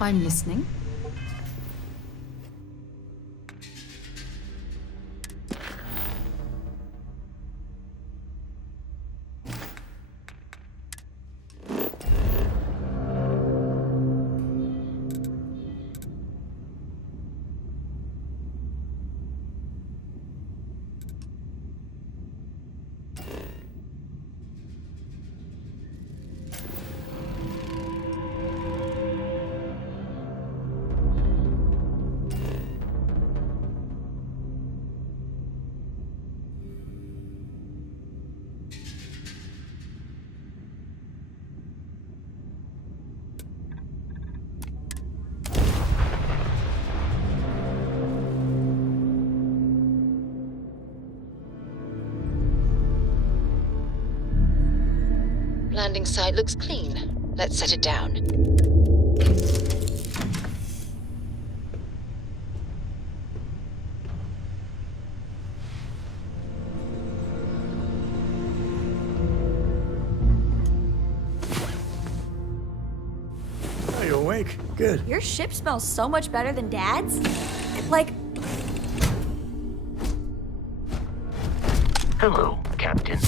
I'm listening. Landing site looks clean. Let's set it down. Are you awake? Good. Your ship smells so much better than Dad's. Like, Hello, Captain.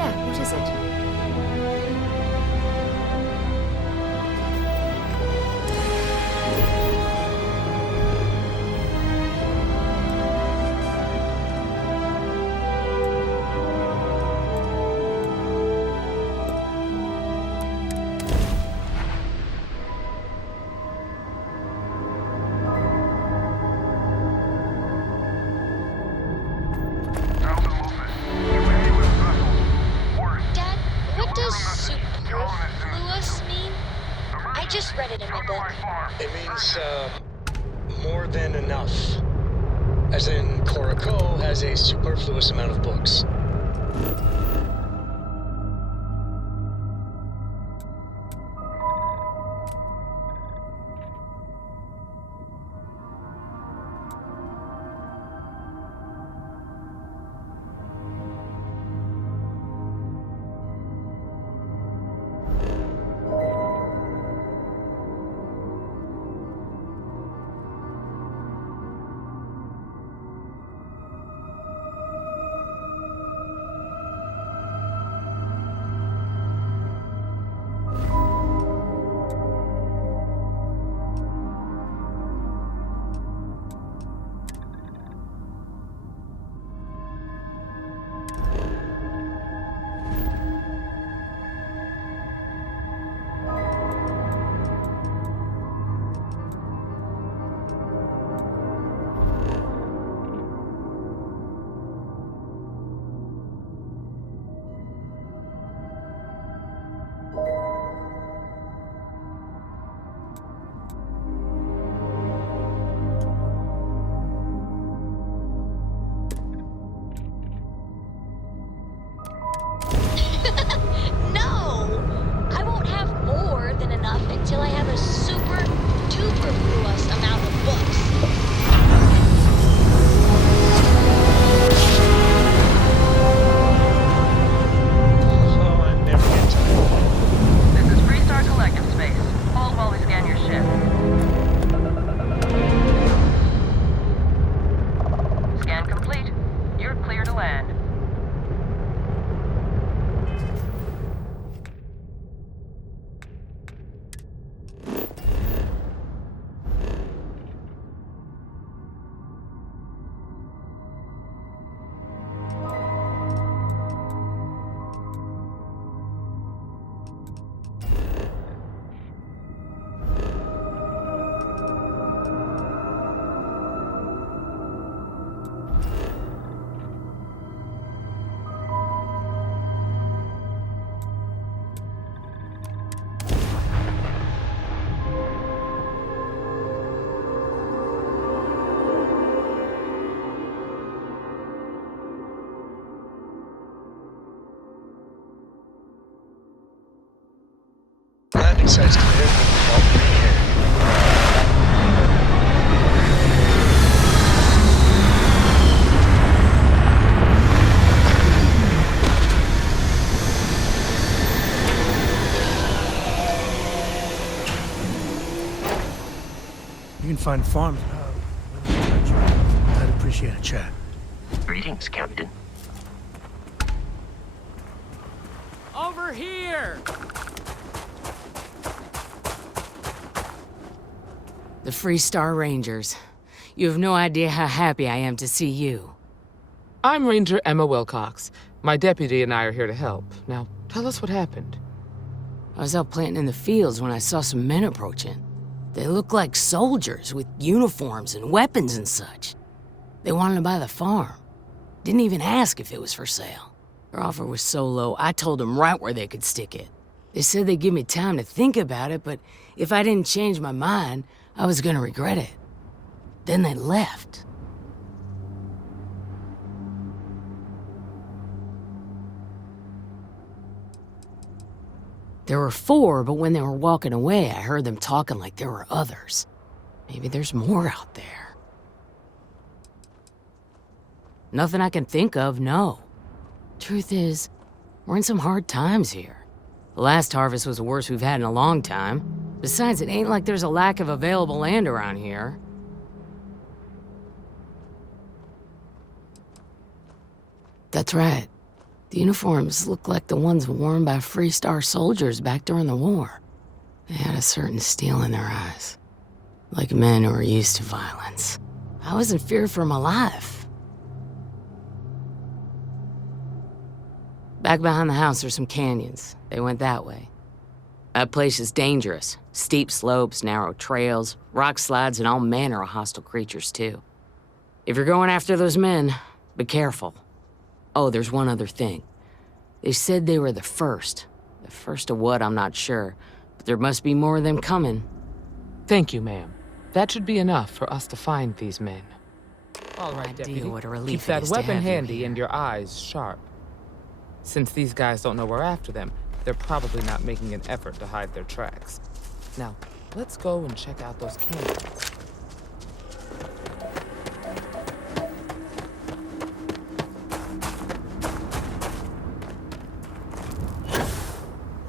Yeah, what is it? Dad, what does superfluous mean? I just read it in my book. It means, more than enough. As in, Korako has a superfluous amount of books. No! I won't have more than enough until I have a super duper fluous amount of books. Oh, I never get tired. This is Freestar Collective Space. Hold while we scan your ship. Scan complete. You're clear to land. Landing site's clear. All clear here. You can find farms. I'd appreciate a chat. Greetings, Captain. Over here! The Freestar Rangers. You have no idea how happy I am to see you. I'm Ranger Emma Wilcox. My deputy and I are here to help. Now, tell us what happened. I was out planting in the fields when I saw some men approaching. They looked like soldiers with uniforms and weapons and such. They wanted to buy the farm. Didn't even ask if it was for sale. Their offer was so low, I told them right where they could stick it. They said they'd give me time to think about it, but if I didn't change my mind, I was gonna regret it. Then they left. There were 4, but when they were walking away, I heard them talking like there were others. Maybe there's more out there. Nothing I can think of, no. Truth is, we're in some hard times here. The last harvest was the worst we've had in a long time. Besides, it ain't like there's a lack of available land around here. That's right. The uniforms look like the ones worn by Free Star soldiers back during the war. They had a certain steel in their eyes, like men who were used to violence. I was in fear for my life. Back behind the house are some canyons. They went that way. That place is dangerous. Steep slopes, narrow trails, rock slides, and all manner of hostile creatures, too. If you're going after those men, be careful. Oh, there's one other thing. They said they were the first. The first of what, I'm not sure. But there must be more of them coming. Thank you, ma'am. That should be enough for us to find these men. All No right, idea Deputy. what a relief Keep it that is to weapon have you handy here. and your eyes sharp. Since these guys don't know we're after them, they're probably not making an effort to hide their tracks. Now, let's go and check out those canyons.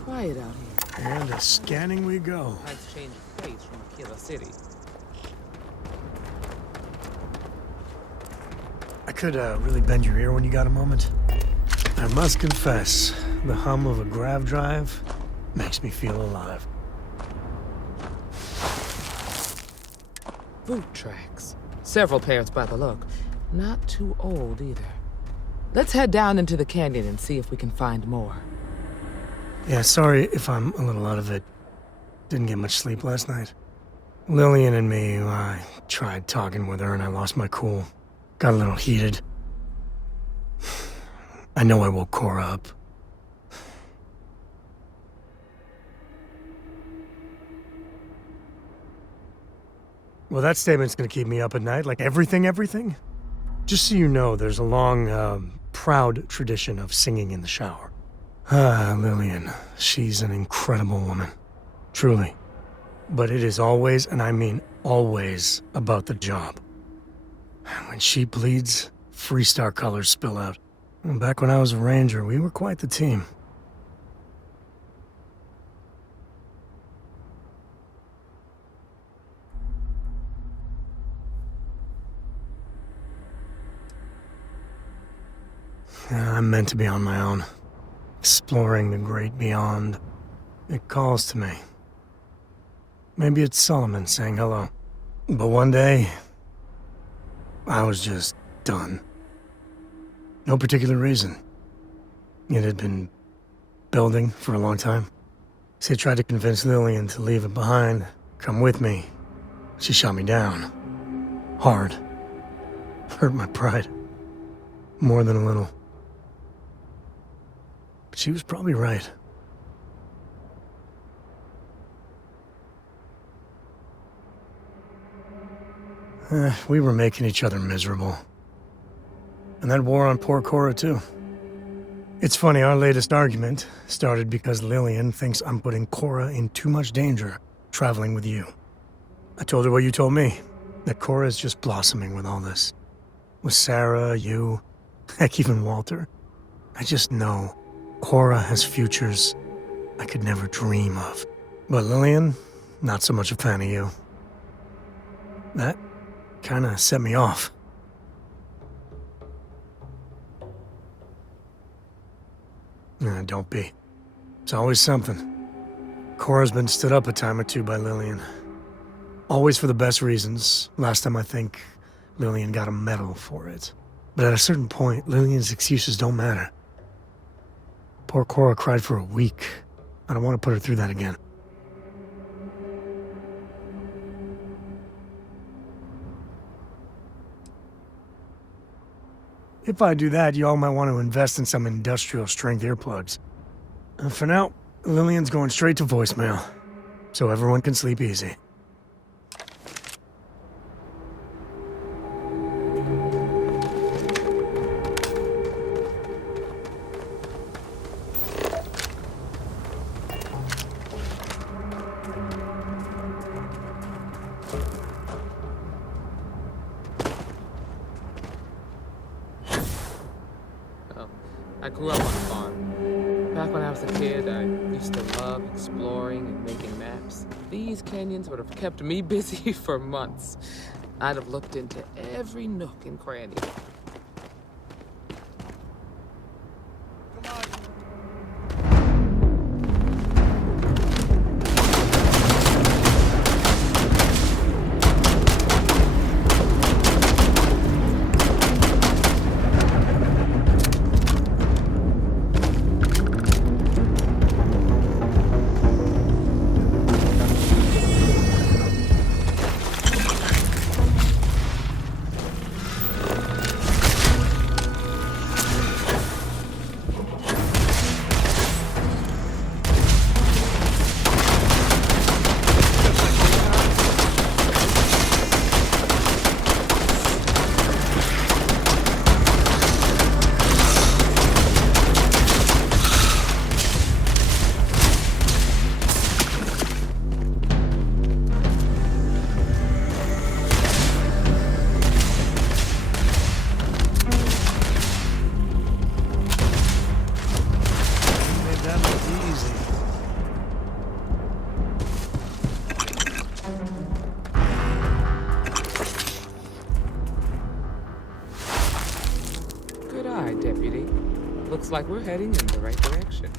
Quiet out here. And scanning we go. Nice change of pace from Aquila City. I could really bend your ear when you got a moment. I must confess, the hum of a grav drive makes me feel alive. Boot tracks. Several pairs by the look. Not too old either. Let's head down into the canyon and see if we can find more. Yeah, sorry if I'm a little out of it. Didn't get much sleep last night. Lillian and me, I tried talking with her and I lost my cool. Got a little heated. I know I woke Cora up. Well, that statement's gonna keep me up at night, like everything? Just so you know, there's a long, proud tradition of singing in the shower. Ah, Lillian, she's an incredible woman. Truly. But it is always, and I mean always, about the job. When she bleeds, Free Star colors spill out. And back when I was a ranger, we were quite the team. Yeah, I'm meant to be on my own, exploring the great beyond. It calls to me. Maybe it's Solomon saying hello. But one day, I was just done. No particular reason. It had been building for a long time. So I tried to convince Lillian to leave it behind, come with me. She shot me down. Hard. Hurt my pride. More than a little. But she was probably right. We were making each other miserable. And that war on poor Cora, too. It's funny, our latest argument started because Lillian thinks I'm putting Cora in too much danger traveling with you. I told her what you told me, that Cora is just blossoming with all this. With Sarah, you, heck, even Walter. I just know Cora has futures I could never dream of. But Lillian, not so much a fan of you. That kinda set me off. Don't be. It's always something. Cora's been stood up a time or two by Lillian. Always for the best reasons. Last time I think Lillian got a medal for it. But at a certain point, Lillian's excuses don't matter. Poor Cora cried for a week. I don't want to put her through that again. If I do that, y'all might want to invest in some industrial-strength earplugs. For now, Lillian's going straight to voicemail, so everyone can sleep easy. I grew up on a farm. Back when I was a kid, I used to love exploring and making maps. These canyons would have kept me busy for months. I'd have looked into every nook and cranny. Looks like we're heading in the right direction.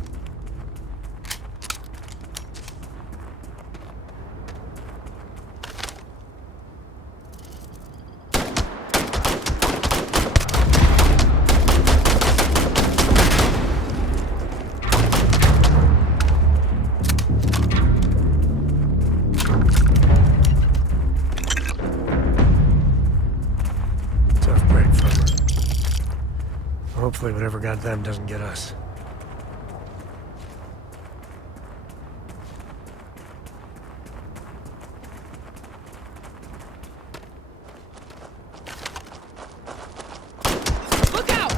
Tough break for her. Hopefully whatever got them doesn't get us. Look out!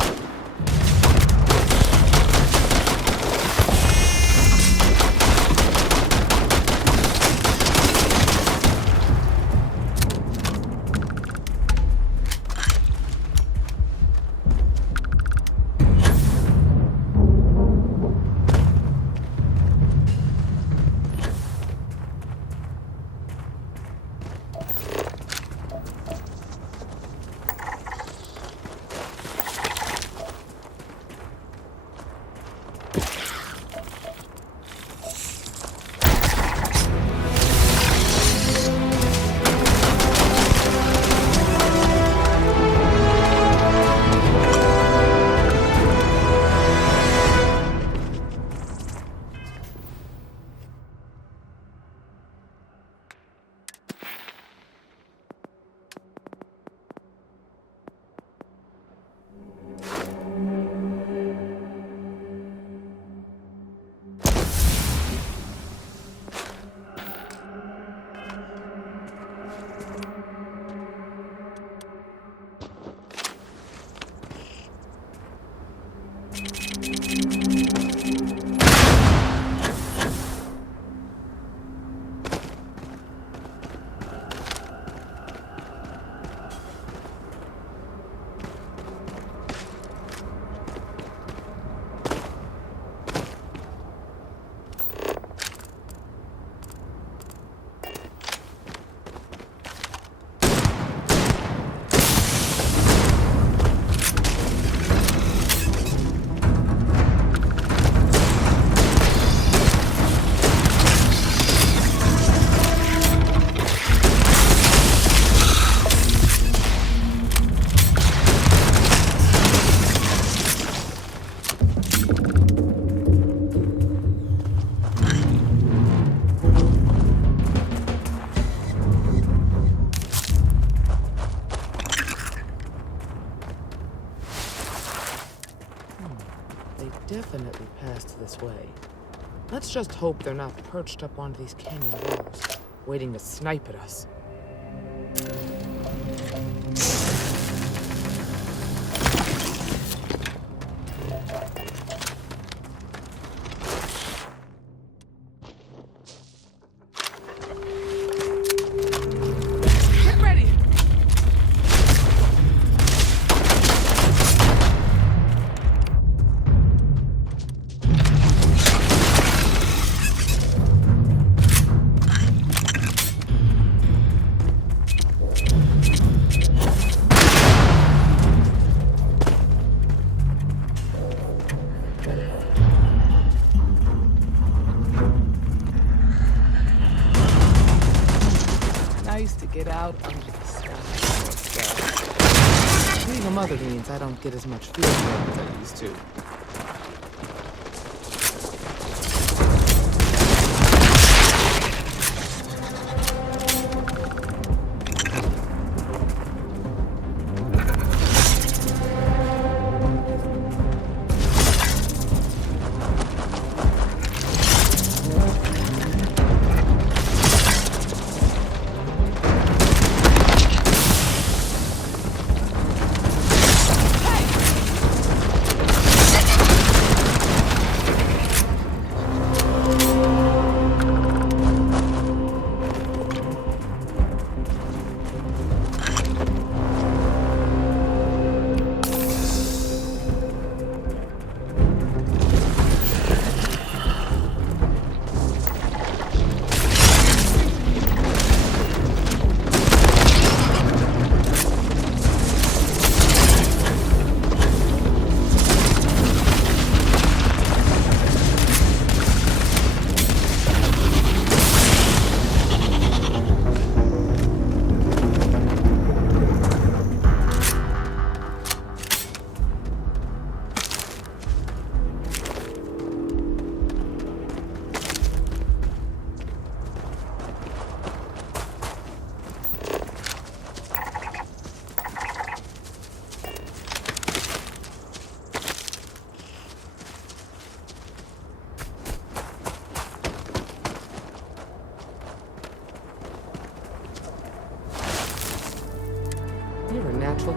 Definitely passed this way. Let's just hope they're not perched up onto these canyon walls, waiting to snipe at us. Get ready! Nice to get out under the sky. Being a mother means I don't get as much field work as I used to.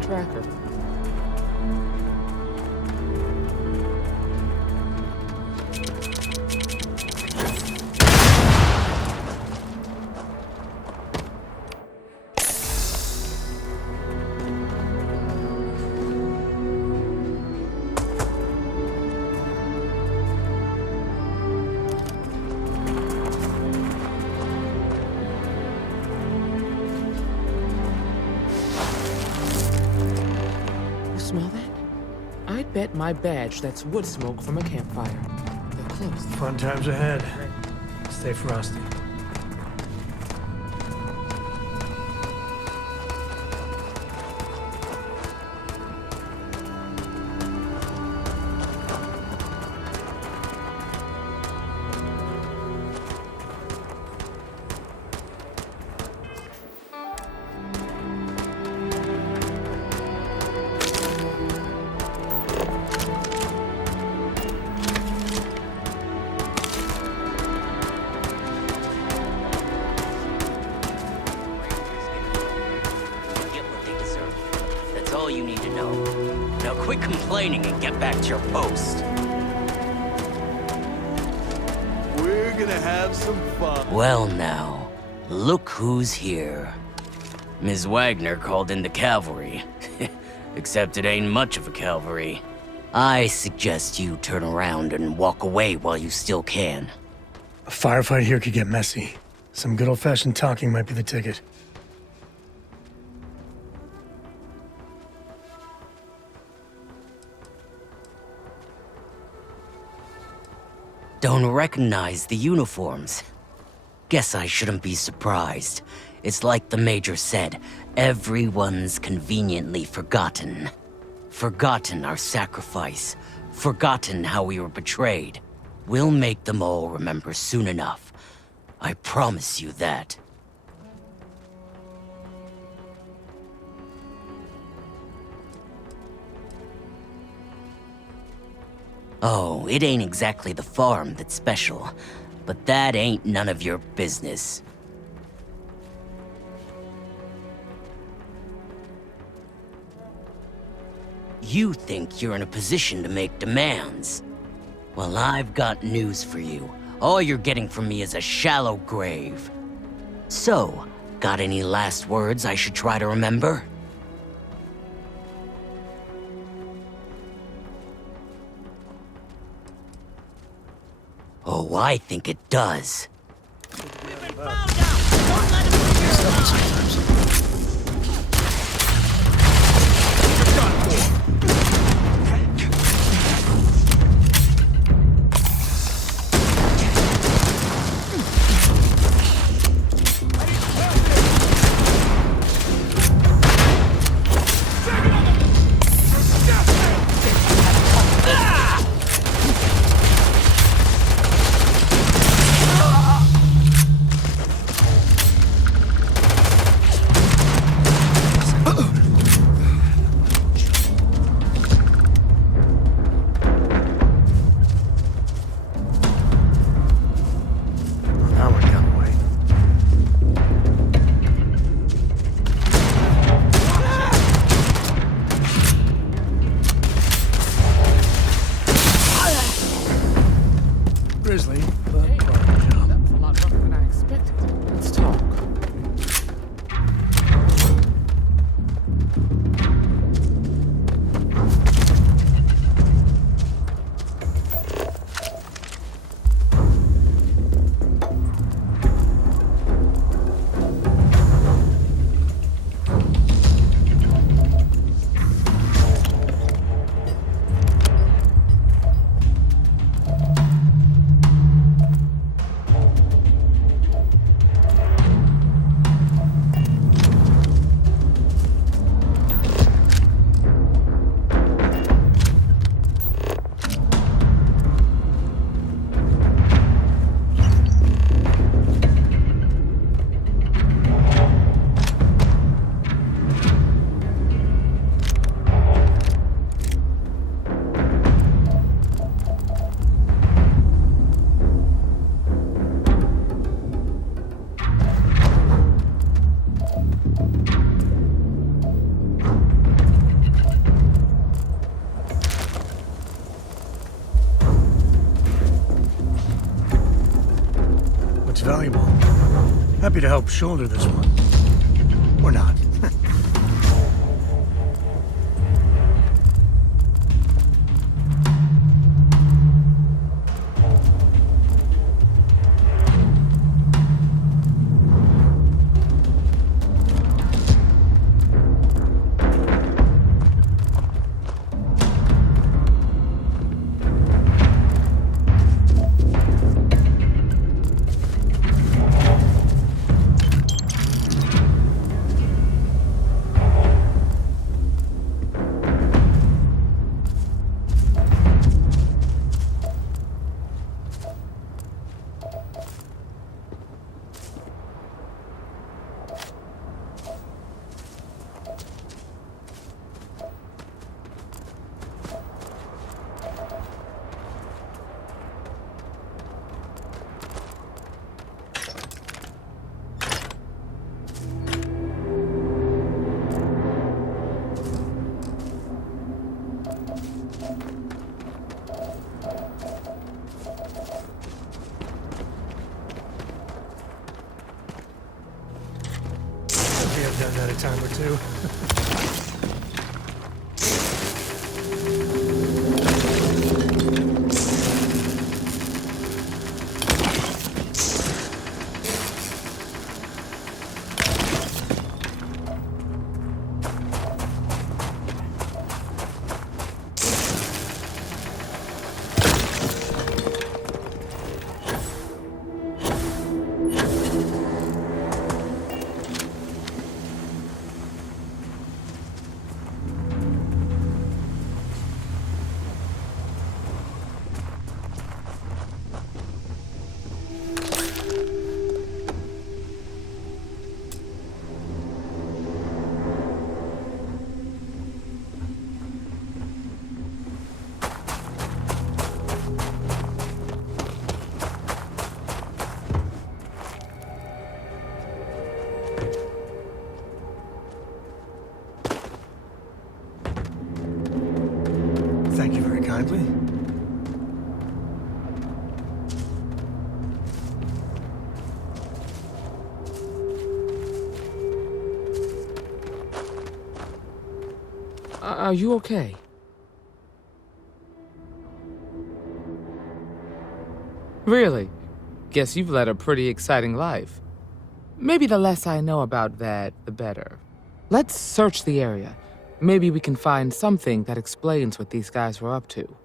tracker. Smell that? I'd bet my badge that's wood smoke from a campfire. They're close. Fun times ahead. Stay frosty. Get what they deserve. That's all you need to know. Now quit complaining and get back to your post. We're gonna have some fun. Well now, look who's here. Ms. Wagner called in the cavalry. Except it ain't much of a cavalry. I suggest you turn around and walk away while you still can. A firefight here could get messy. Some good old-fashioned talking might be the ticket. Don't recognize the uniforms. Guess I shouldn't be surprised. It's like the Major said, everyone's conveniently forgotten. Forgotten our sacrifice. Forgotten how we were betrayed. We'll make them all remember soon enough. I promise you that. Oh, it ain't exactly the farm that's special, but that ain't none of your business. You think you're in a position to make demands. Well, I've got news for you. All you're getting from me is a shallow grave. So, got any last words I should try to remember? Oh, I think it does. That one got away. Grizzly, but Hey, part of the job. that was a lot rougher than I expected. Let's talk. valuable. Happy to help shoulder this one. Or not. I've done that a time or two. Thank you very kindly. Are you okay? Really? Guess you've led a pretty exciting life. Maybe the less I know about that, the better. Let's search the area. Maybe we can find something that explains what these guys were up to.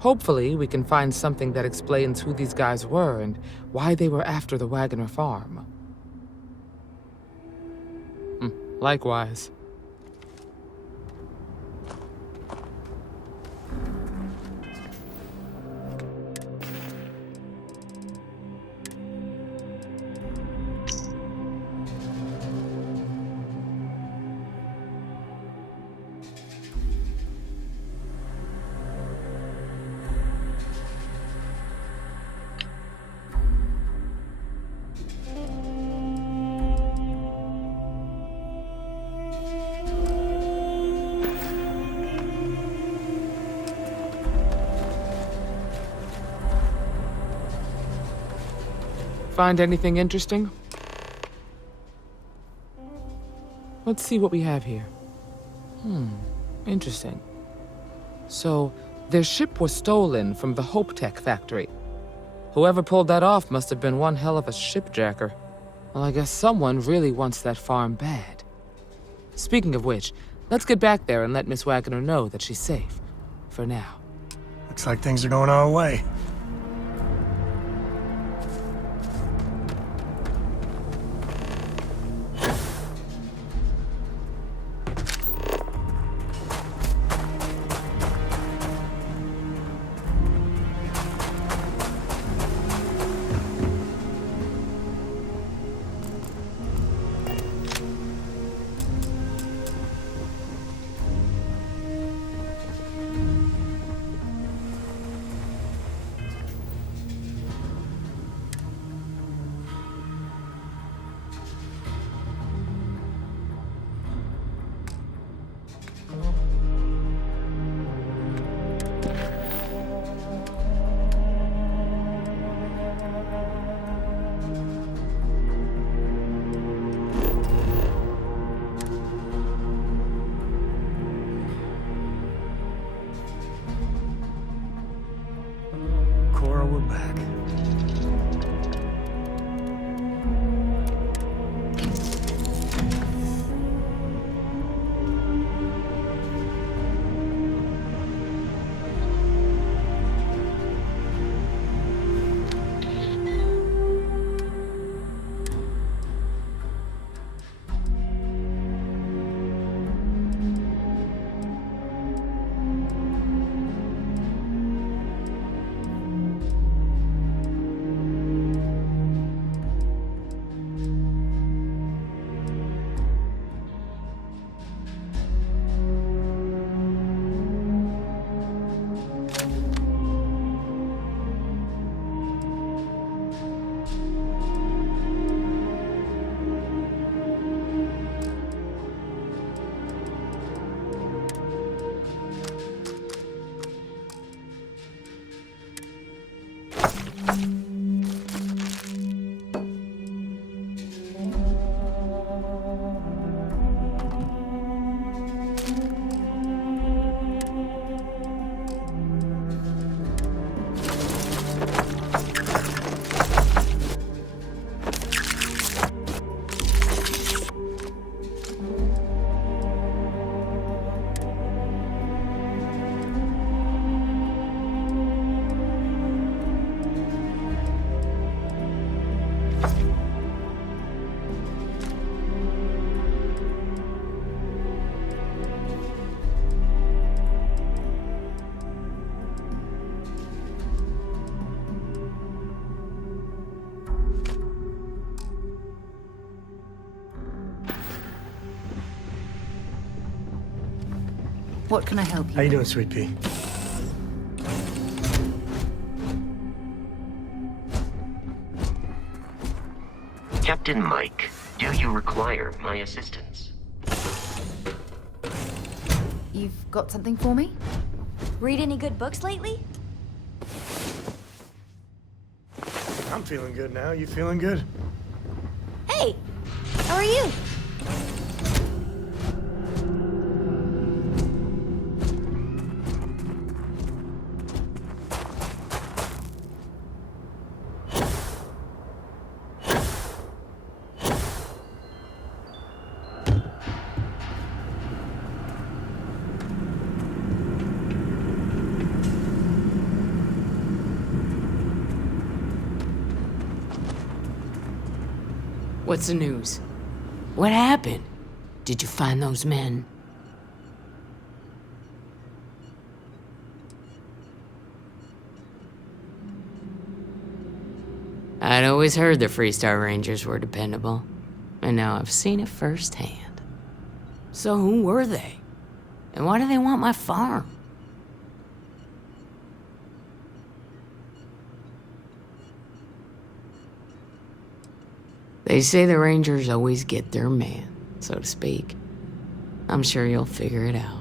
Hopefully, we can find something that explains who these guys were and why they were after the Wagoner farm. Likewise. Find anything interesting? Let's see what we have here. Interesting. So, their ship was stolen from the Hope Tech factory. Whoever pulled that off must have been one hell of a shipjacker. Well, I guess someone really wants that farm bad. Speaking of which, let's get back there and let Miss Wagoner know that she's safe. For now. Looks like things are going our way. What can I help How you? you doing, Sweet Pea? Captain Mike, do you require my assistance? You've got something for me? Read any good books lately? I'm feeling good now. You feeling good? Hey, how are you? What's the news? What happened? Did you find those men? I'd always heard the Freestar Rangers were dependable, and now I've seen it firsthand. So who were they? And why do they want my farm? They say the Rangers always get their man, so to speak. I'm sure you'll figure it out.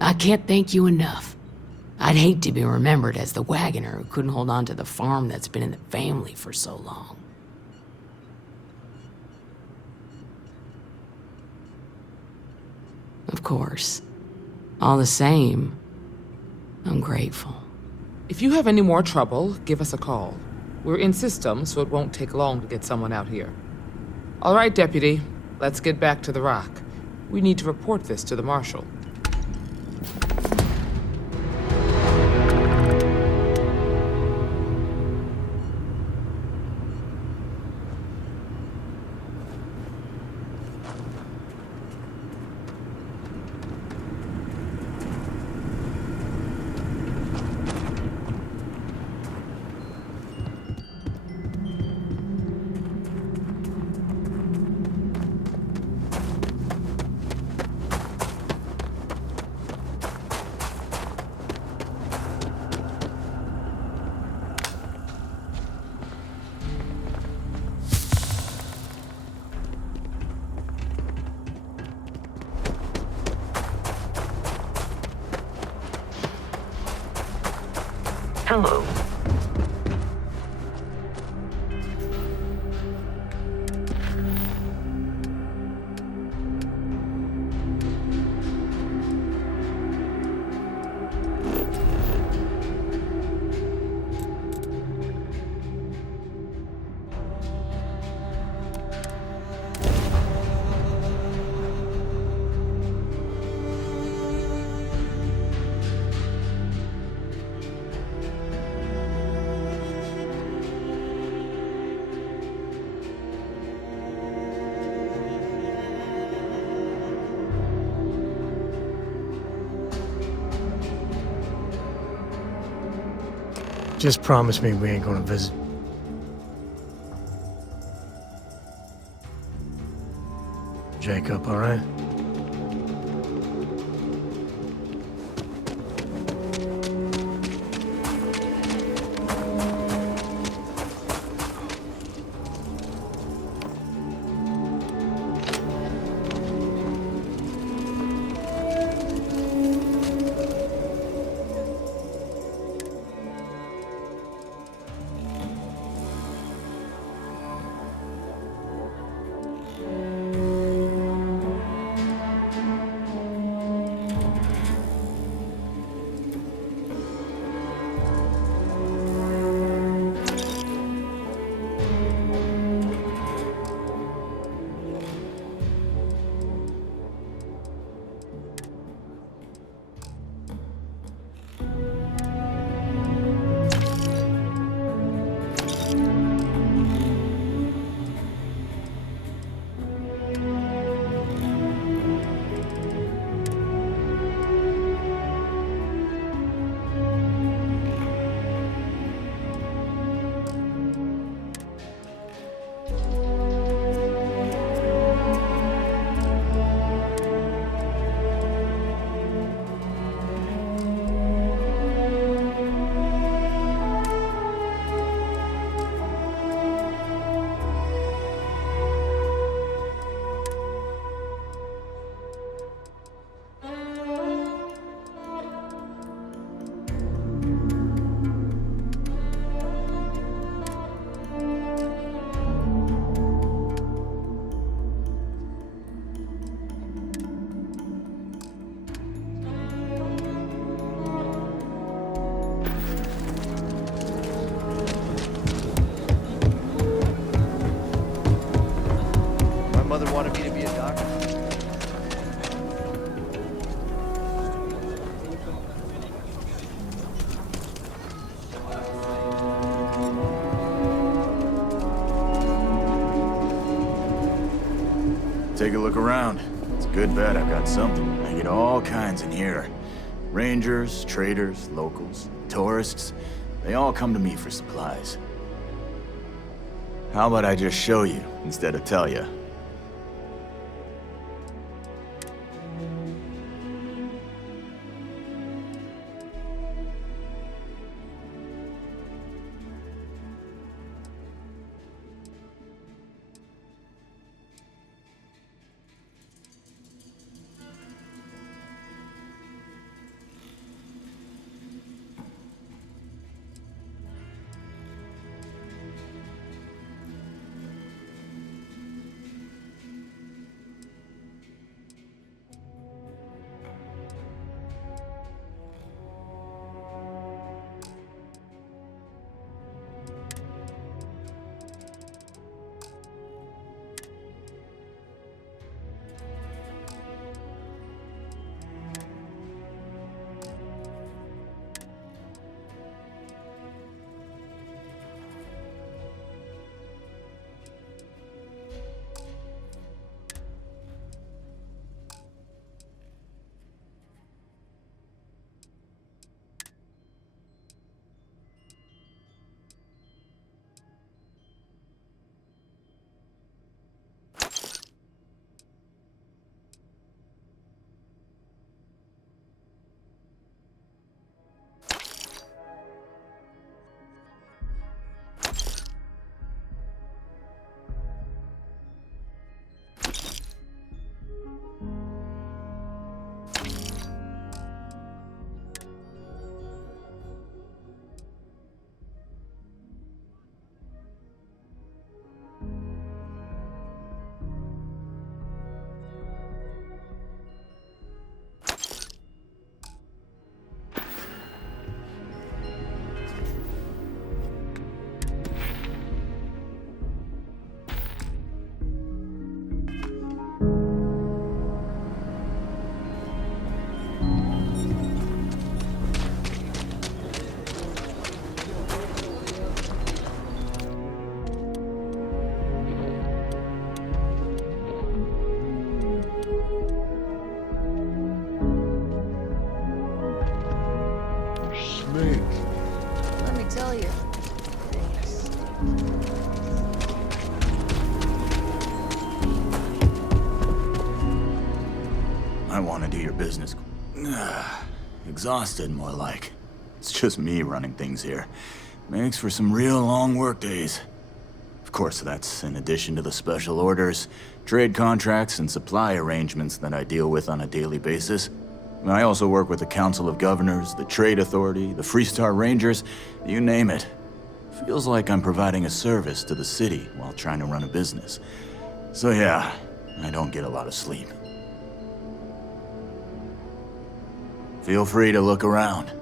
I can't thank you enough. I'd hate to be remembered as the wagoner who couldn't hold on to the farm that's been in the family for so long. Of course. All the same, I'm grateful. If you have any more trouble, give us a call. We're in system, so it won't take long to get someone out here. All right, Deputy. Let's get back to the rock. We need to report this to the Marshal. Hello. Just promise me we ain't gonna visit. Jacob, all right? take a look around. It's a good bet I've got something. I get all kinds in here. Rangers, traders, locals, tourists. They all come to me for supplies. How about I just show you instead of tell you? Let me tell you. I want to do your business. Exhausted, more like. It's just me running things here. Makes for some real long work days. Of course, that's in addition to the special orders, trade contracts, and supply arrangements that I deal with on a daily basis. I also work with the Council of Governors, the Trade Authority, the Freestar Rangers, you name it. Feels like I'm providing a service to the city while trying to run a business. So yeah, I don't get a lot of sleep. Feel free to look around.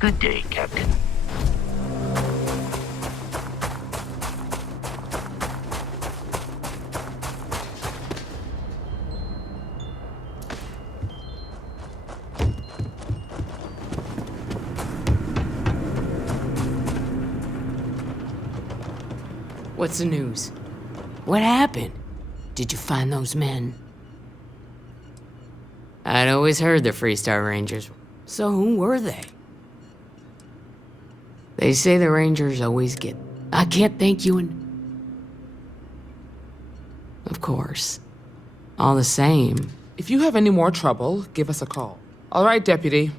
Good day, Captain. What's the news? What happened? Did you find those men? I'd always heard the Freestar Rangers. So who were they? They say the Rangers always get... I can't thank you and... Of course. All the same... If you have any more trouble, give us a call. All right, Deputy.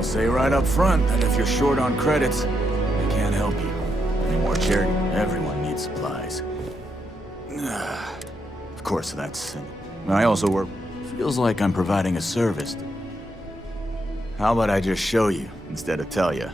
Say right up front that if you're short on credits, I can't help you. Any more charity? Everyone needs supplies. Of course, that's... I also work... Feels like I'm providing a service. How about I just show you, instead of tell you?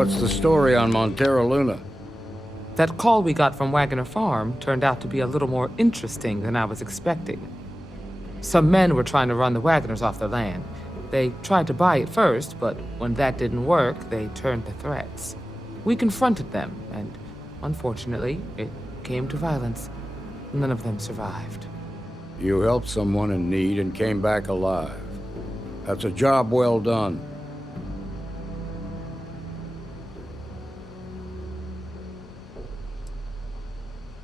What's the story on Montero Luna? That call we got from Wagner Farm turned out to be a little more interesting than I was expecting. Some men were trying to run the Wagners off their land. They tried to buy it first, but when that didn't work, they turned to threats. We confronted them, and unfortunately, it came to violence. None of them survived. You helped someone in need and came back alive. That's a job well done.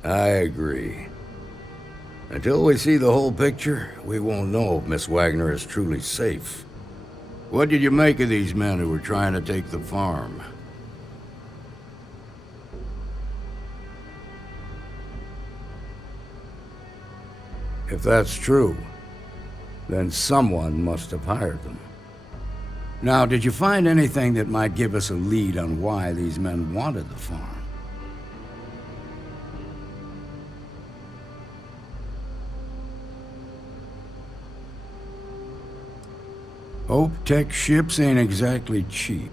I agree. Until we see the whole picture, we won't know if Miss Wagner is truly safe. What did you make of these men who were trying to take the farm? If that's true, then someone must have hired them. Now, did you find anything that might give us a lead on why these men wanted the farm? Hope Tech ships ain't exactly cheap.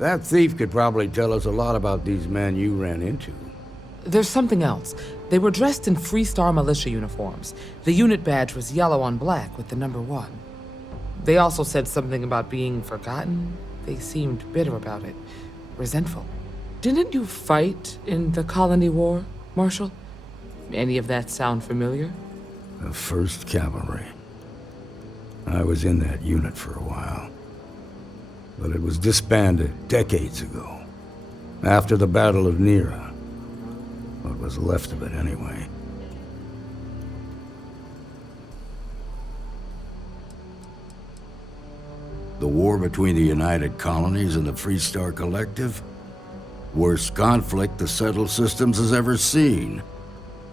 That thief could probably tell us a lot about these men you ran into. There's something else. They were dressed in Freestar militia uniforms. The unit badge was yellow on black with the number 1. They also said something about being forgotten. They seemed bitter about it, resentful. Didn't you fight in the Colony War, Marshal? Any of that sound familiar? The 1st Cavalry. I was in that unit for a while. But it was disbanded decades ago. After the Battle of Nera. What was left of it, anyway. The war between the United Colonies and the Freestar Collective? Worst conflict the settled systems has ever seen.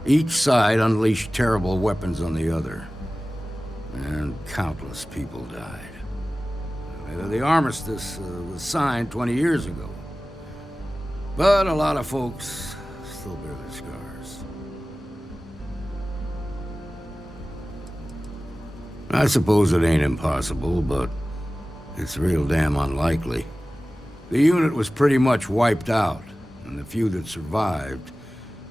Each side unleashed terrible weapons on the other. And countless people died. The armistice was signed 20 years ago. But a lot of folks still bear their scars. I suppose it ain't impossible, but it's real damn unlikely. The unit was pretty much wiped out, and the few that survived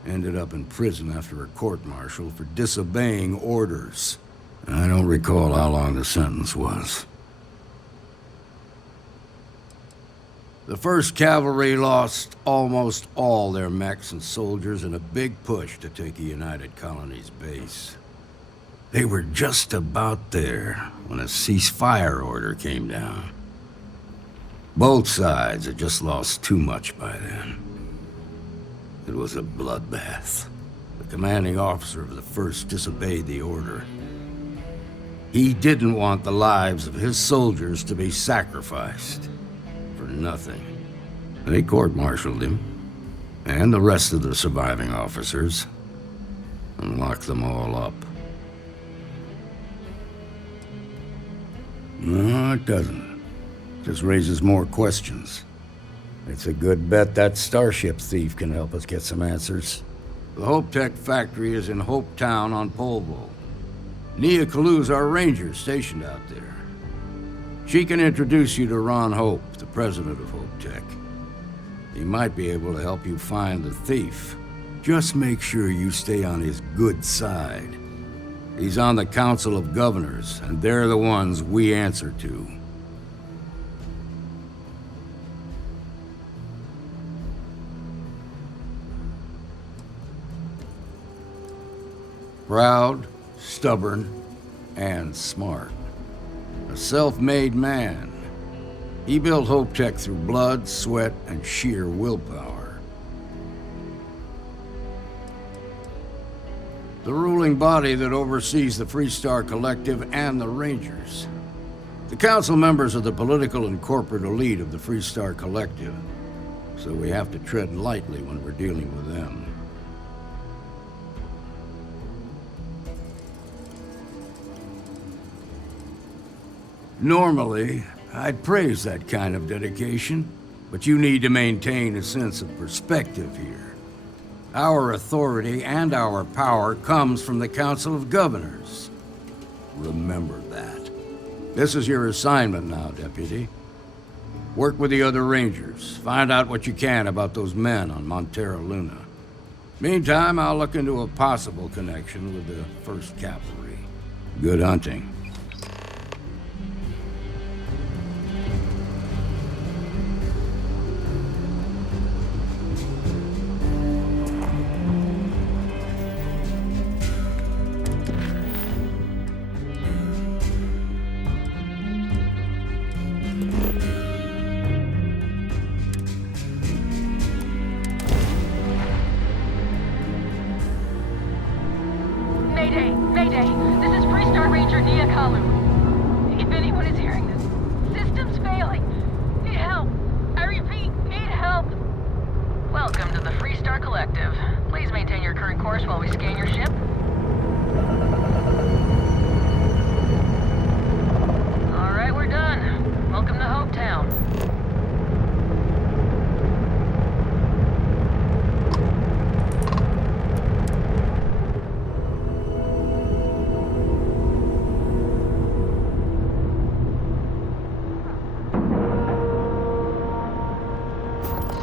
ended up in prison after a court-martial for disobeying orders. I don't recall how long the sentence was. The 1st Cavalry lost almost all their mechs and soldiers in a big push to take the United Colonies base. They were just about there when a ceasefire order came down. Both sides had just lost too much by then. It was a bloodbath. The commanding officer of the 1st disobeyed the order. He didn't want the lives of his soldiers to be sacrificed for nothing. They court-martialed him, and the rest of the surviving officers, and locked them all up. No, it doesn't. Just raises more questions. It's a good bet that starship thief can help us get some answers. The Hope Tech factory is in Hope Town on Polvo. Nia Kalu's our ranger stationed out there. She can introduce you to Ron Hope, the president of Hope Tech. He might be able to help you find the thief. Just make sure you stay on his good side. He's on the Council of Governors, and they're the ones we answer to. Proud, stubborn, and smart. A self-made man. He built Hope Tech through blood, sweat, and sheer willpower. The ruling body that oversees the Freestar Collective and the Rangers. The council members are the political and corporate elite of the Freestar Collective, so we have to tread lightly when we're dealing with them. Normally, I'd praise that kind of dedication, but you need to maintain a sense of perspective here. Our authority and our power comes from the Council of Governors. Remember that. This is your assignment now, Deputy. Work with the other Rangers. Find out what you can about those men on Montero Luna. Meantime, I'll look into a possible connection with the 1st Cavalry. Good hunting. Mayday! Mayday! This is Freestar Ranger Nia Kalu. If anyone is hearing this, system's failing. Need help. I repeat, need help. Welcome to the Freestar Collective. Please maintain your current course while we scan your ship. All right, we're done. Welcome to Hopetown.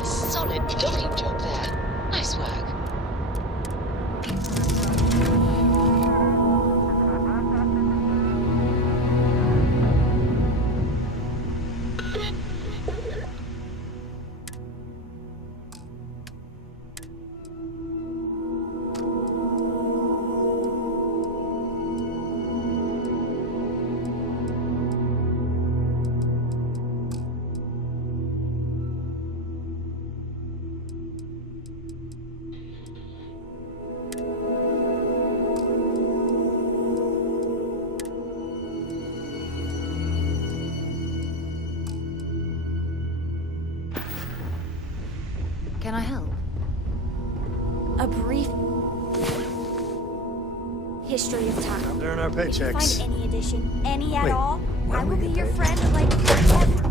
Solid painting job there. Nice work. Can I help? A brief history of time. During our If you paychecks. find any addition, any at Wait, all, when I do will we be get your paid? friend like forever.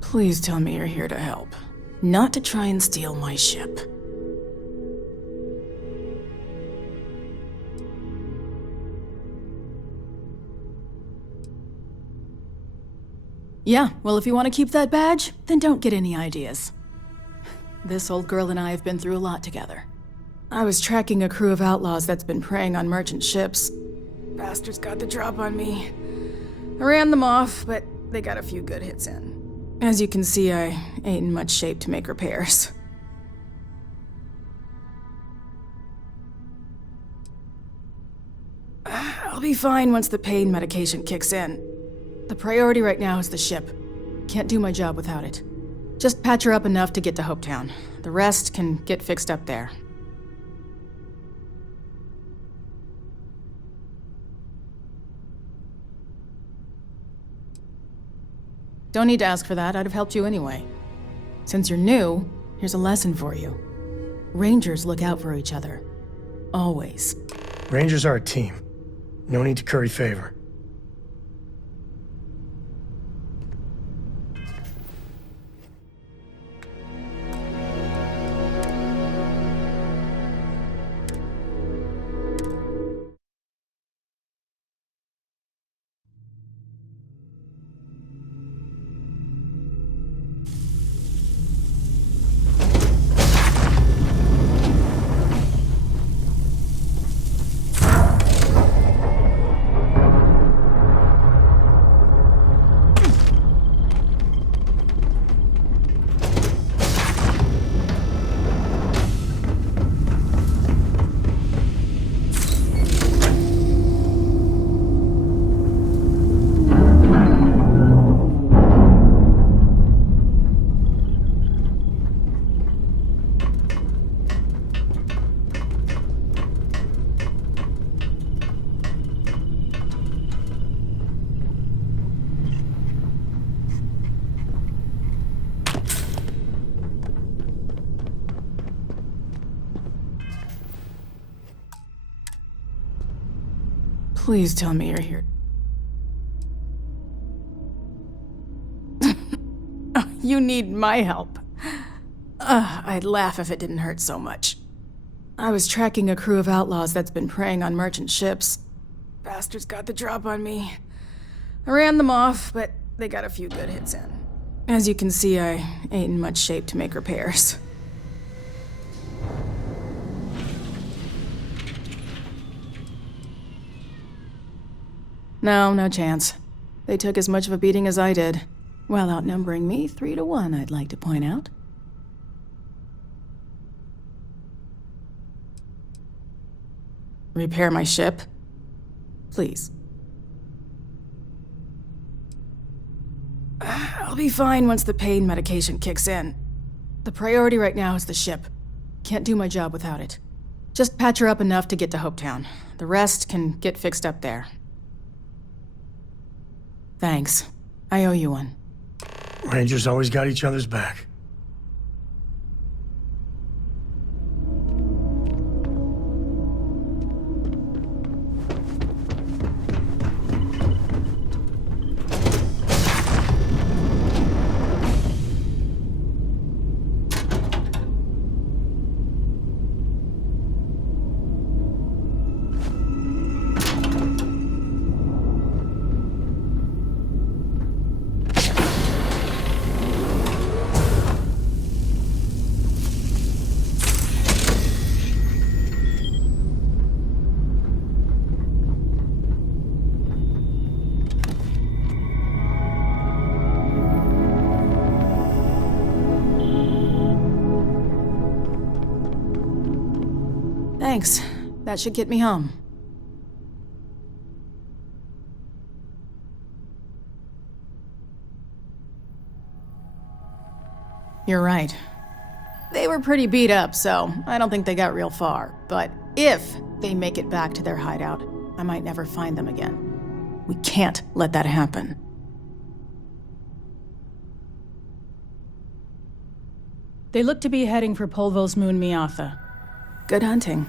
Please tell me you're here to help, not to try and steal my ship. Yeah, well, if you want to keep that badge, then don't get any ideas. This old girl and I have been through a lot together. I was tracking a crew of outlaws that's been preying on merchant ships. Bastards got the drop on me. I ran them off, but they got a few good hits in. As you can see, I ain't in much shape to make repairs. I'll be fine once the pain medication kicks in. The priority right now is the ship. Can't do my job without it. Just patch her up enough to get to Hopetown. The rest can get fixed up there. Don't need to ask for that, I'd have helped you anyway. Since you're new, here's a lesson for you. Rangers look out for each other. Always. Rangers are a team. No need to curry favor. Please tell me you're here. You need my help. I'd laugh if it didn't hurt so much. I was tracking a crew of outlaws that's been preying on merchant ships. Bastards got the drop on me. I ran them off, but they got a few good hits in. As you can see, I ain't in much shape to make repairs. No chance. They took as much of a beating as I did, while outnumbering me 3-1, I'd like to point out. Repair my ship? Please. I'll be fine once the pain medication kicks in. The priority right now is the ship. Can't do my job without it. Just patch her up enough to get to Hopetown. The rest can get fixed up there. Thanks. I owe you one. Rangers always got each other's back. Thanks. That should get me home. You're right. They were pretty beat up, so I don't think they got real far. But if they make it back to their hideout, I might never find them again. We can't let that happen. They look to be heading for Polvo's moon Miatha. Good hunting.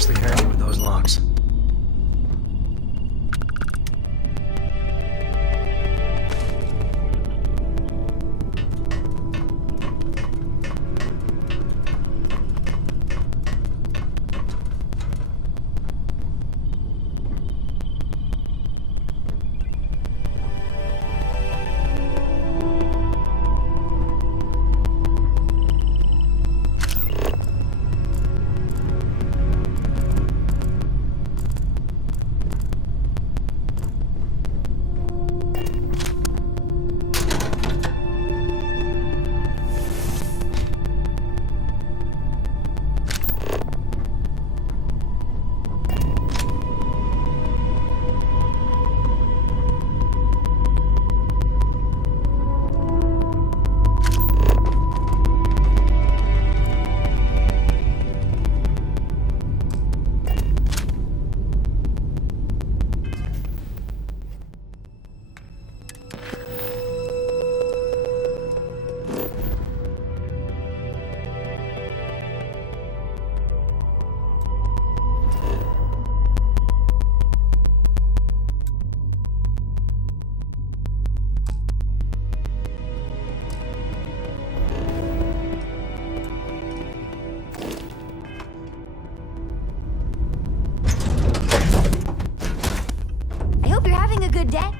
Seriously handy with those locks. good day?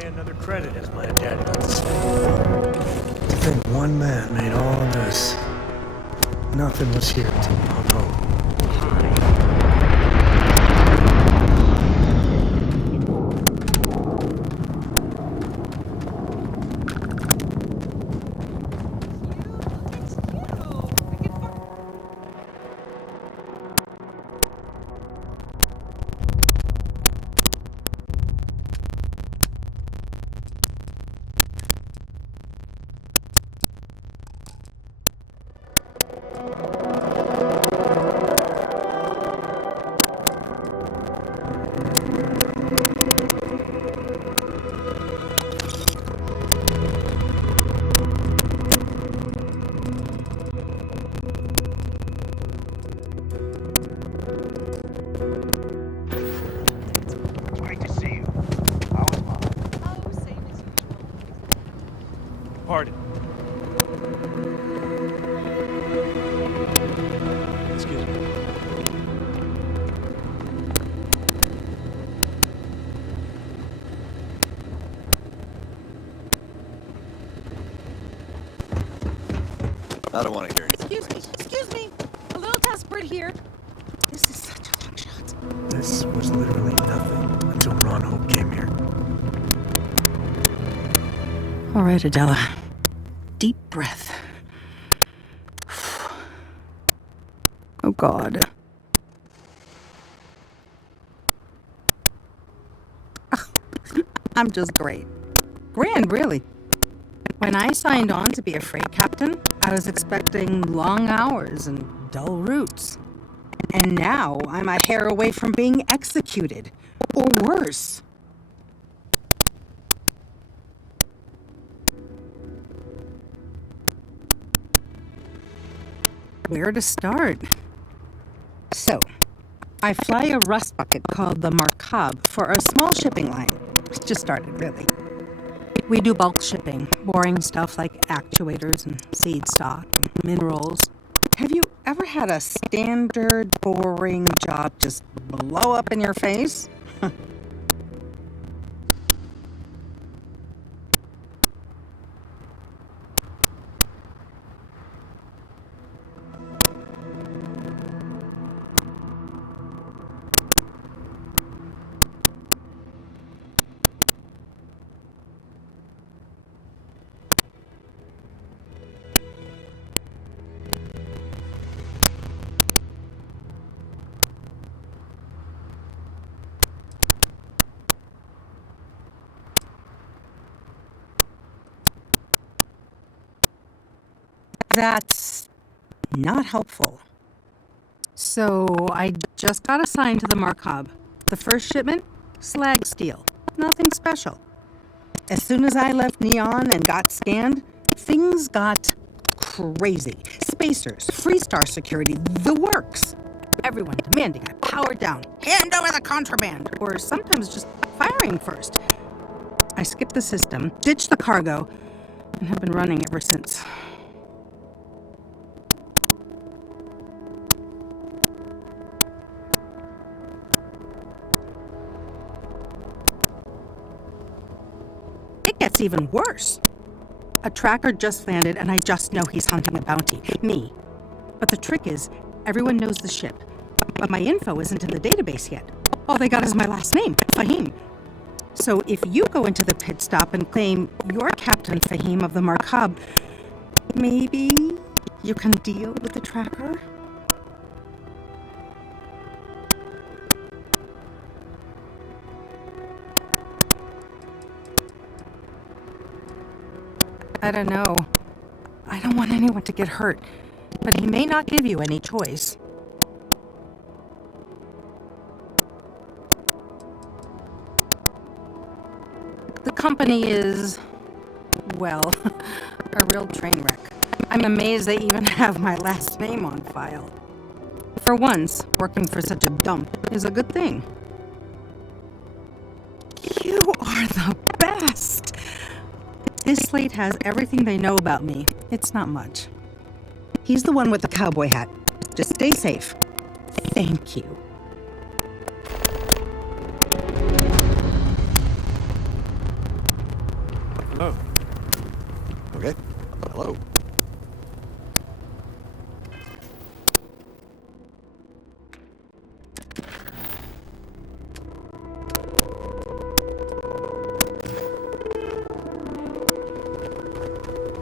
Day another credit, as my dad once said. To think one man made all of this. Nothing was here till Mount Hope. Pardon. Excuse me. I don't want to hear it. Excuse me. A little desperate here. This is such a long shot. This was literally nothing until Ron Hope came here. All right, Adela. Deep breath. Oh, God. I'm just great. Grand, really. When I signed on to be a freight captain, I was expecting long hours and dull routes. And now I'm a hair away from being executed. Or worse. Where to start? So, I fly a rust bucket called the Markab for a small shipping line. It just started, really. We do bulk shipping, boring stuff like actuators and seed stock and minerals. Have you ever had a standard, boring job just blow up in your face? That's not helpful. So I just got assigned to the Markab. The first shipment, slag steel. Nothing special. As soon as I left Neon and got scanned, things got crazy. Spacers, Freestar security, the works. Everyone demanding I power down, hand over the contraband, or sometimes just firing first. I skipped the system, ditched the cargo, and have been running ever since. It gets even worse. A tracker just landed and I just know he's hunting a bounty. Me. But the trick is, everyone knows the ship. But my info isn't in the database yet. All they got is my last name, Fahim. So if you go into the pit stop and claim you're Captain Fahim of the Markab, maybe you can deal with the tracker? I don't know. I don't want anyone to get hurt, but he may not give you any choice. The company is, well, a real train wreck. I'm amazed they even have my last name on file. For once, working for such a dump is a good thing. You are the best! This slate has everything they know about me. It's not much. He's the one with the cowboy hat. Just stay safe. Thank you. Oh. Okay. Hello.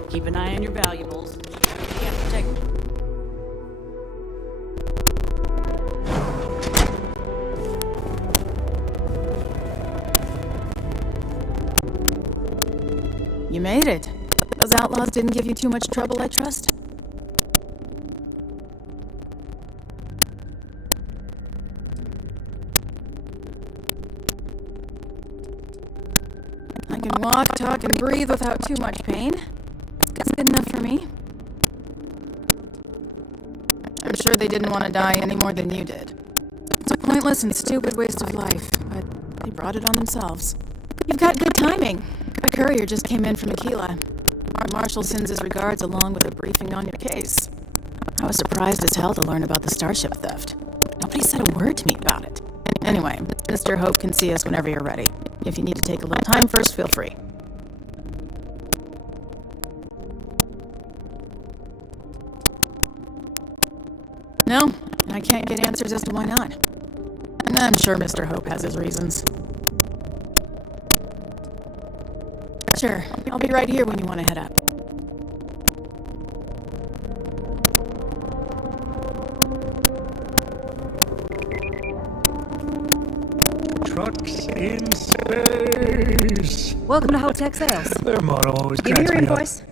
Keep an eye on your valuables. Yeah, protect. You made it. Those outlaws didn't give you too much trouble, I trust? I can walk, talk, and breathe without too much pain. That's good enough for me. I'm sure they didn't want to die any more than you did. It's a pointless and stupid waste of life, but they brought it on themselves. You've got good timing. A courier just came in from Aquila. Our marshal sends his regards along with a briefing on your case. I was surprised as hell to learn about the starship theft. Nobody said a word to me about it. Anyway, Mr. Hope can see us whenever you're ready. If you need to take a little time first, feel free. No, I can't get answers as to why not. And I'm sure Mr. Hope has his reasons. Sure, I'll be right here when you want to head up. Trucks in space. Welcome to Hotech Sales. Their motto always Give me cracks your me up. invoice.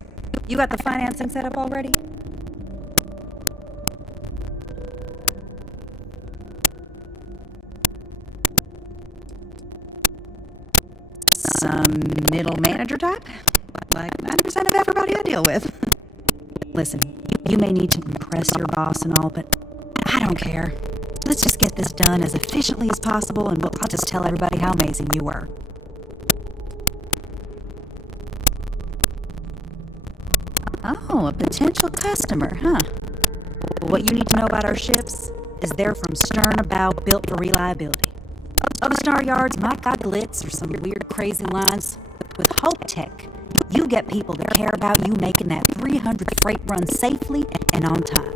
You got the financing set up already? Some middle manager type? Like 90% of everybody I deal with. Listen, you may need to impress your boss and all, but I don't care. Let's just get this done as efficiently as possible, and I'll just tell everybody how amazing you were. Oh, a potential customer, huh? Well, what you need to know about our ships is they're from stern to bow, built for reliability. Other star yards might got glitz or some weird crazy lines. With Hope Tech, you get people that care about you making that 300th freight run safely and on time.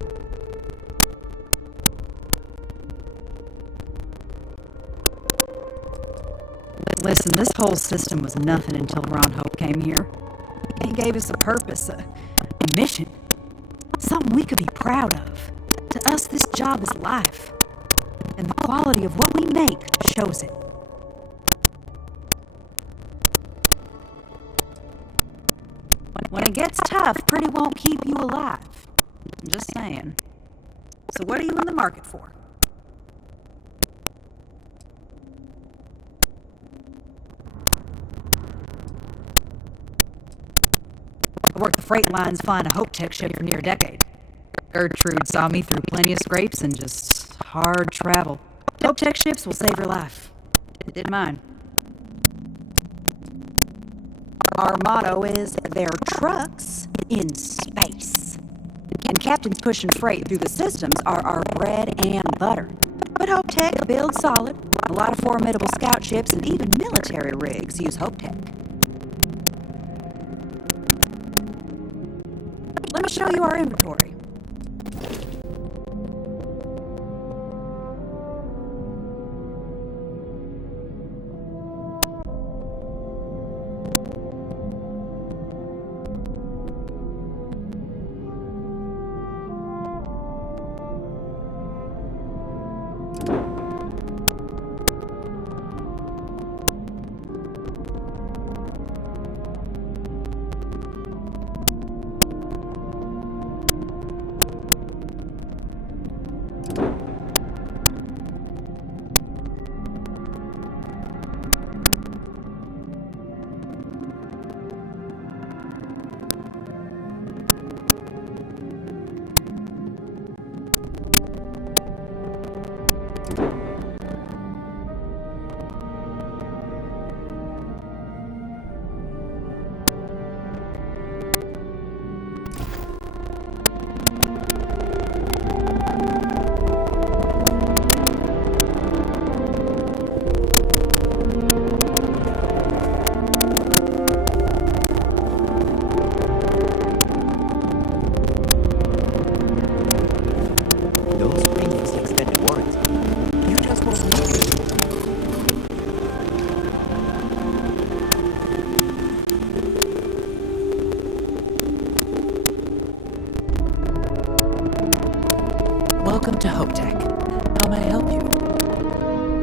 Listen, this whole system was nothing until Ron Hope came here. He gave us a purpose, a mission, something we could be proud of. To us, this job is life, and the quality of what we make shows it. When it gets tough, pretty won't keep you alive. I'm just saying. So what are you in the market for? I worked the freight lines flying a Hope Tech ship for near a decade. Gertrude saw me through plenty of scrapes and just hard travel. Hope Tech ships will save your life. It did mine. Our motto is, they're trucks in space. And captains pushing freight through the systems are our bread and butter. But Hope Tech builds solid. A lot of formidable scout ships and even military rigs use Hope Tech. Let me show you our inventory.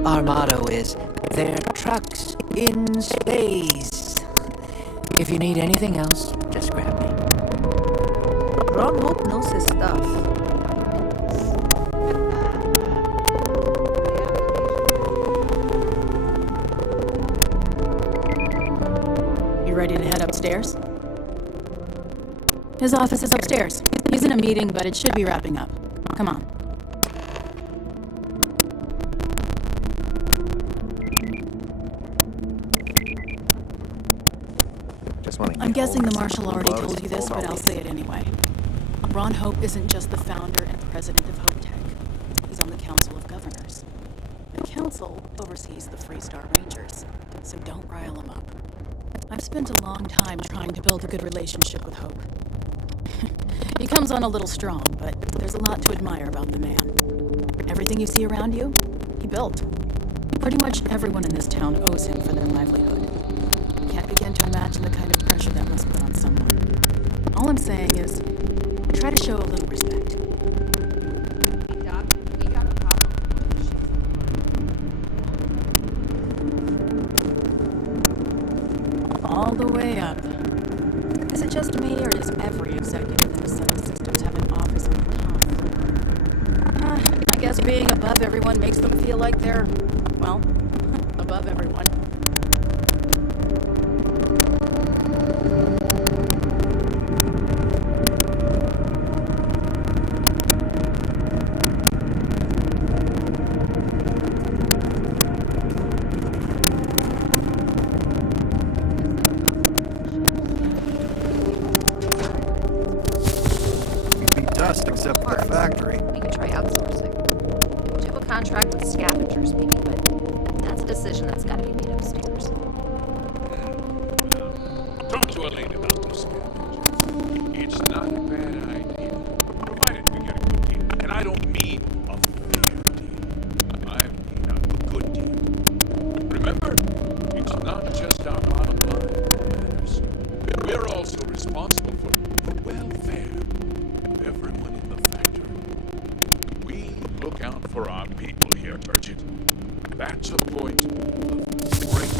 Our motto is, "They're trucks in space." If you need anything else, just grab me. Ron Hope knows his stuff. You ready to head upstairs? His office is upstairs. He's in a meeting, but it should be wrapping up. Come on. I'm guessing the Marshal already told you this, but I'll say it anyway. Ron Hope isn't just the founder and president of Hope Tech. He's on the Council of Governors. The Council oversees the Freestar Rangers, so don't rile him up. I've spent a long time trying to build a good relationship with Hope. He comes on a little strong, but there's a lot to admire about the man. Everything you see around you, he built. Pretty much everyone in this town owes him for their livelihood. Can't begin to imagine the kind of pressure that must put on someone. All I'm saying is, try to show a little respect. All the way up. Is it just me, or does every executive in the Settled Systems have an office on the top floor? I guess being above everyone makes them feel like they're, well, above everyone. Except for the factory. We could try outsourcing. We have a contract with scavengers, maybe, but that's a decision that's got to be made upstairs. Talk to Elaine about those scavengers. It's not a bad idea, provided we get a good deal. And I don't mean a fair deal. I mean a good deal. Remember, it's not just our bottom line that matters. We're also responsible for the welfare of everyone in the factory. We look out for our people here, Bridget. That's a point of great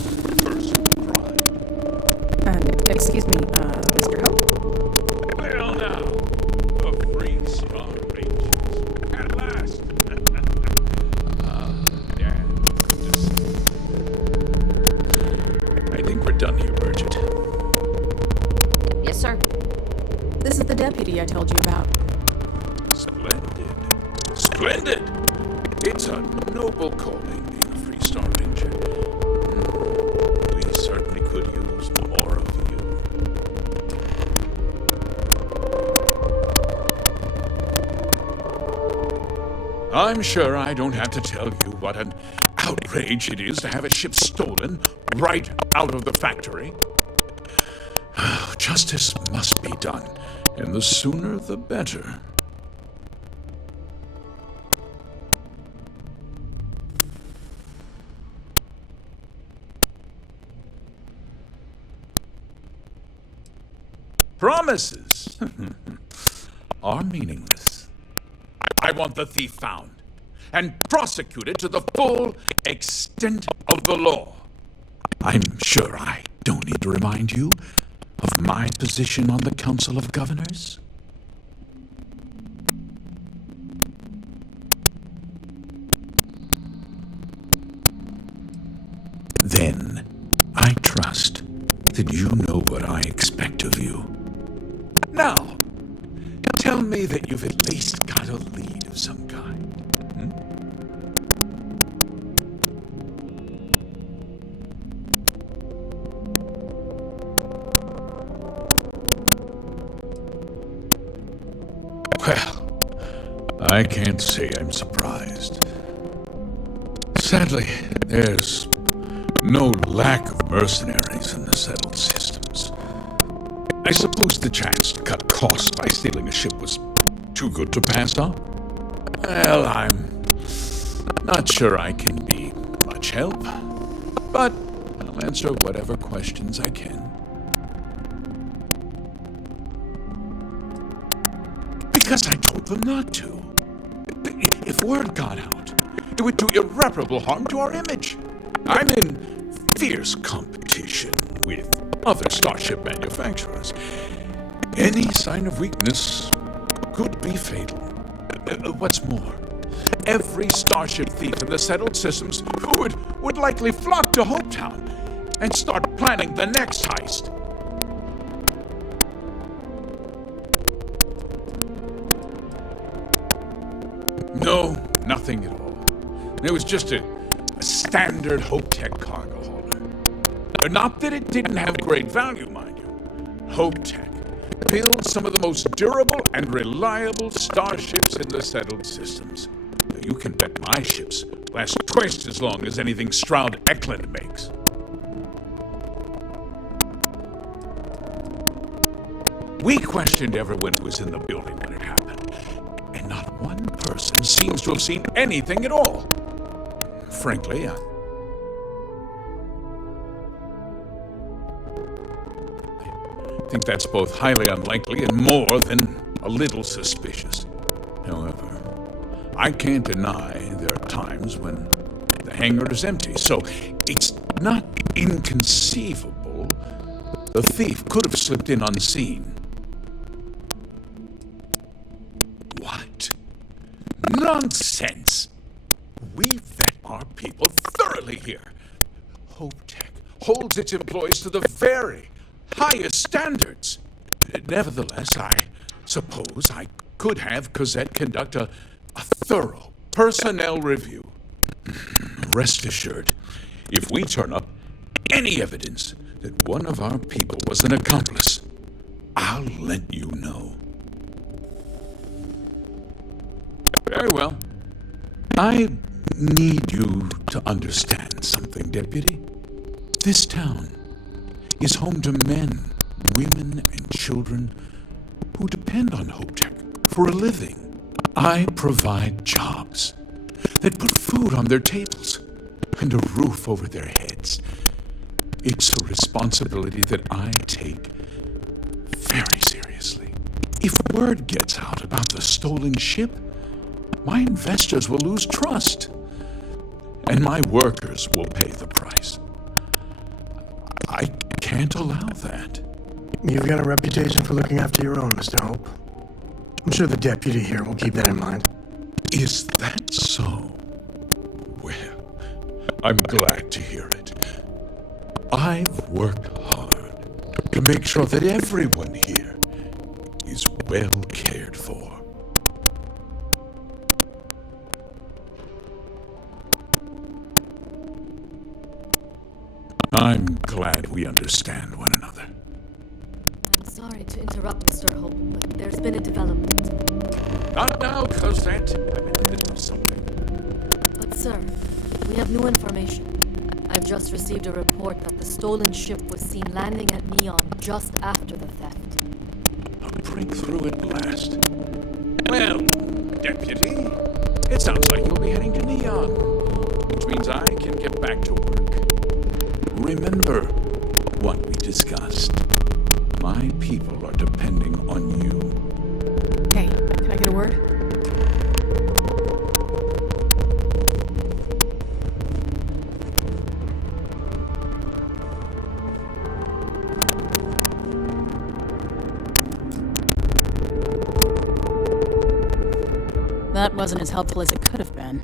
personal pride. Excuse me, Mr. Hope? Well now, the Freestar Rangers. At last. Dad, good to see you. I think we're done here, Bridget. Yes, sir. This is the deputy I told you about. Splendid. Splendid! It's a noble calling, being a Freestar Ranger. We certainly could use more of you. I'm sure I don't have to tell you what an outrage it is to have a ship stolen right out of the factory. Justice must be done, and the sooner the better. Promises are meaningless. I want the thief found and prosecuted to the full extent of the law. I'm sure I don't need to remind you of my position on the Council of Governors. Then I trust that you know what I expect of you. Now, tell me that you've at least got a lead of some kind. Well, I can't say I'm surprised. Sadly, there's no lack of mercenaries in the Settled Systems. I suppose the chance to cut costs by stealing a ship was too good to pass up. Well, I'm not sure I can be much help, but I'll answer whatever questions I can. Because I told them not to. If word got out, It would do irreparable harm to our image. I'm in fierce competition with other starship manufacturers. Any sign of weakness could be fatal. What's more, every starship thief in the settled systems would likely flock to Hopetown and start planning the next heist. No, nothing at all. It was just a standard HopeTech cargo hauler. Not that it didn't have great value, mind you. HopeTech builds some of the most durable and reliable starships in the settled systems. You can bet my ships last twice as long as anything Stroud Eklund makes. We questioned everyone who was in the building when it happened, and not one person seems to have seen anything at all. Frankly, I think that's both highly unlikely and more than a little suspicious. However, I can't deny there are times when the hangar is empty, so it's not inconceivable the thief could have slipped in unseen. What? Nonsense! We vet our people thoroughly here. HopeTech holds its employees to the very highest standards. Nevertheless, I suppose I could have Cosette conduct a thorough personnel review. Rest assured, if we turn up any evidence that one of our people was an accomplice, I'll let you know. Very well. I need you to understand something, Deputy. This town is home to men, women, and children who depend on HopeTech for a living. I provide jobs that put food on their tables and a roof over their heads. It's a responsibility that I take very seriously. If word gets out about the stolen ship, my investors will lose trust, and my workers will pay the price. I can't allow that. You've got a reputation for looking after your own, Mr. Hope. I'm sure the deputy here will keep that in mind. Is that so? Well, I'm glad to hear it. I've worked hard to make sure that everyone here is well cared for. I'm glad we understand one another. I'm sorry to interrupt, Mr. Hope, but there's been a development. Not now, Cosette. I'm in the middle of something. But, sir, we have new information. I've just received a report that the stolen ship was seen landing at Neon just after the theft. A breakthrough at last. Well, Deputy, it sounds like you'll be heading to Neon, which means I can get back to work. Remember what we discussed. My people are depending on you. Hey, can I get a word? That wasn't as helpful as it could have been.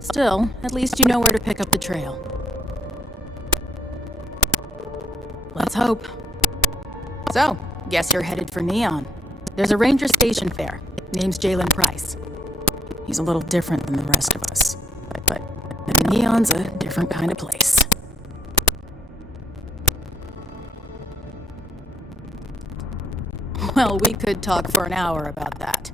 Still, at least you know where to pick up the trail. Let's hope. So, guess you're headed for Neon. There's a ranger stationed there. Name's Jalen Price. He's a little different than the rest of us. But Neon's a different kind of place. Well, we could talk for an hour about that.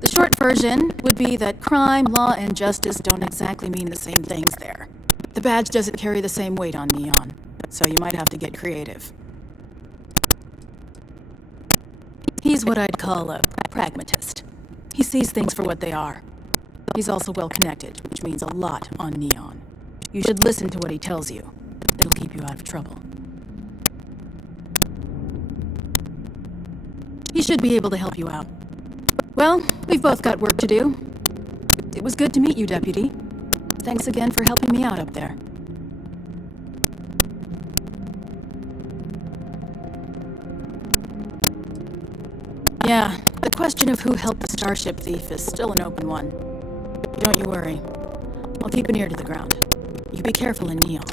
The short version would be that crime, law, and justice don't exactly mean the same things there. The badge doesn't carry the same weight on Neon, so you might have to get creative. He's what I'd call a pragmatist. He sees things for what they are. He's also well-connected, which means a lot on Neon. You should listen to what he tells you. It'll keep you out of trouble. He should be able to help you out. Well, we've both got work to do. It was good to meet you, Deputy. Thanks again for helping me out up there. Yeah, the question of who helped the Starship thief is still an open one. Don't you worry. I'll keep an ear to the ground. You be careful in Neon.